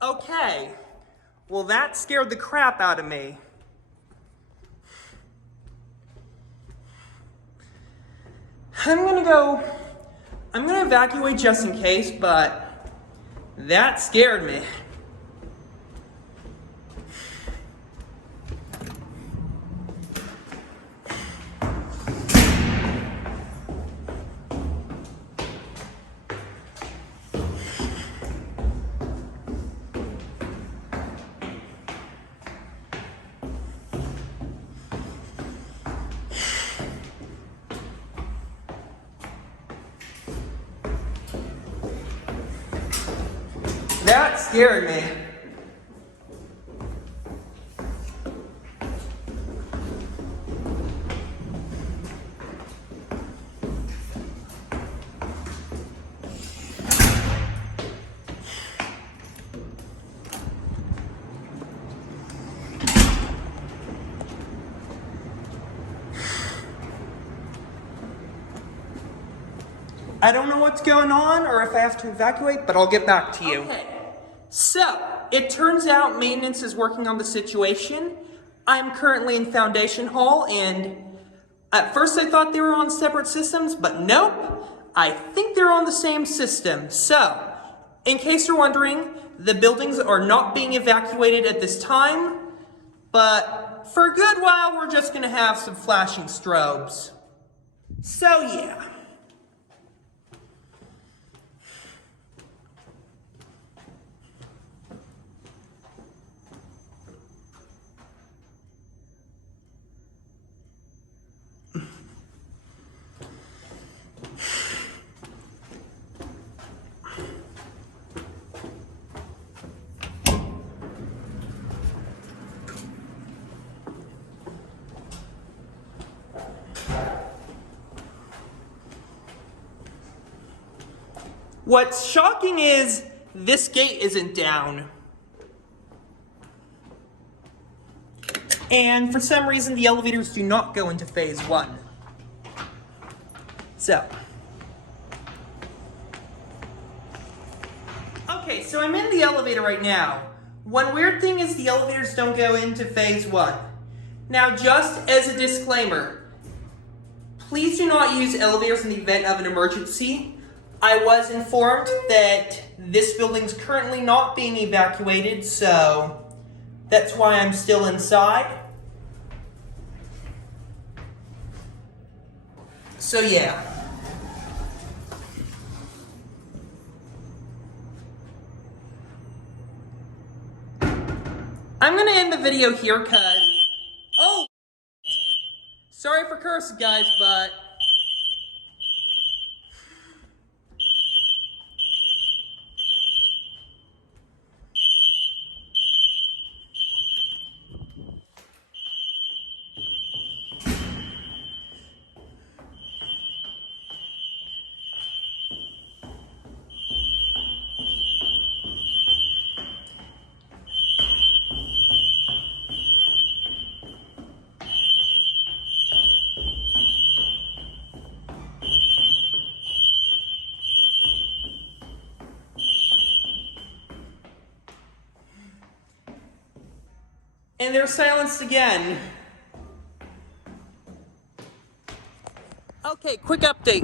Okay, well that scared the crap out of me. I'm gonna evacuate just in case, but that scared me. That scared me. I don't know what's going on or if I have to evacuate, but I'll get back to you. Okay. So, it turns out maintenance is working on the situation. I'm currently in Foundation Hall, and at first I thought they were on separate systems, but nope. I think they're on the same system. So, in case you're wondering, the buildings are not being evacuated at this time, but for a good while we're just gonna have some flashing strobes. So yeah. What's shocking is this gate isn't down. And for some reason, the elevators do not go into phase 1. So. Okay, so I'm in the elevator right now. One weird thing is the elevators don't go into phase 1. Now, just as a disclaimer, please do not use elevators in the event of an emergency. I was informed that this building's currently not being evacuated, so that's why I'm still inside. So yeah. I'm gonna end the video here cause, oh! Sorry for cursing guys, but and they're silenced again. Okay, quick update.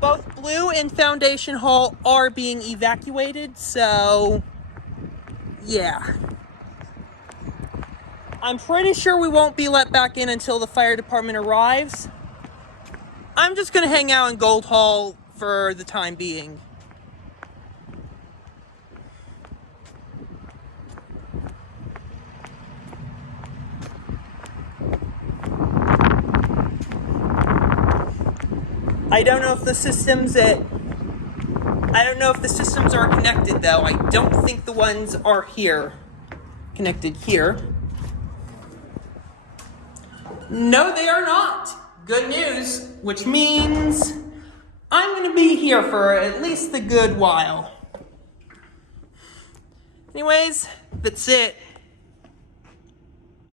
Both Blue and Foundation Hall are being evacuated, so yeah. I'm pretty sure we won't be let back in until the fire department arrives. I'm just gonna hang out in Gold Hall for the time being. I don't know if the systems are connected though. I don't think the ones are here. Connected here. No, they are not. Good news, which means I'm gonna be here for at least a good while. Anyways, that's it.